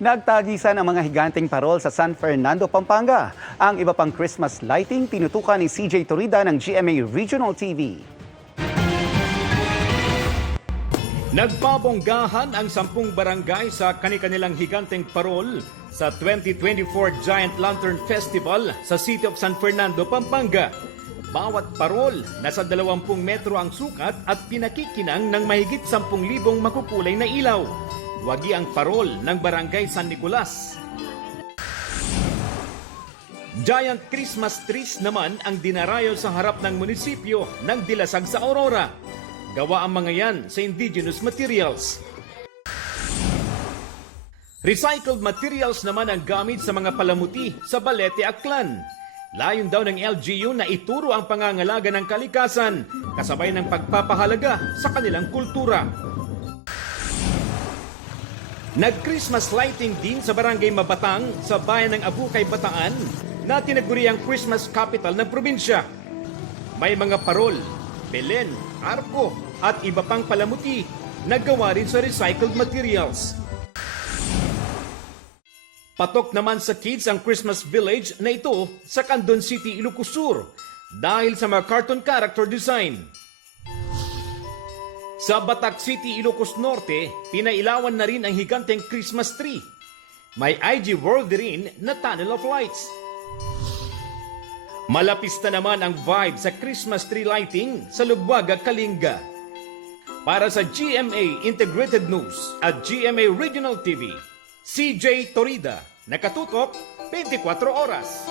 Nagtagisan ang mga higanteng parol sa San Fernando, Pampanga. Ang iba pang Christmas lighting tinutukan ni CJ Torida ng GMA Regional TV. Nagbabonggahan ang 10 barangay sa kani-kanilang higanteng parol sa 2024 Giant Lantern Festival sa City of San Fernando, Pampanga. Bawat parol nasa 20 metro ang sukat at pinakikinang ng mahigit 10,000 makukulay na ilaw. Wagi ang parol ng Barangay San Nicolas. Giant Christmas trees naman ang dinarayo sa harap ng munisipyo ng Dilasag sa Aurora. Gawa ang mga yan sa indigenous materials. Recycled materials naman ang gamit sa mga palamuti sa Balete, Aklan. Layon daw ng LGU na ituro ang pangangalaga ng kalikasan kasabay ng pagpapahalaga sa kanilang kultura. Nag-Christmas lighting din sa Barangay Mabatang sa bayan ng Abukay, Bataan na tinaguri ang Christmas capital ng probinsya. May mga parol, belen, arko at iba pang palamuti na gawa rin sa recycled materials. Patok naman sa kids ang Christmas village na ito sa Candon City, Ilocos Sur dahil sa mga cartoon character design. Sa Batac City, Ilocos Norte, pinailawan na rin ang higanteng Christmas tree. May IG World rin na tunnel of lights. Malapis na naman ang vibe sa Christmas tree lighting sa Lugwaga, Kalinga. Para sa GMA Integrated News at GMA Regional TV, CJ Torida, nakatutok 24 oras.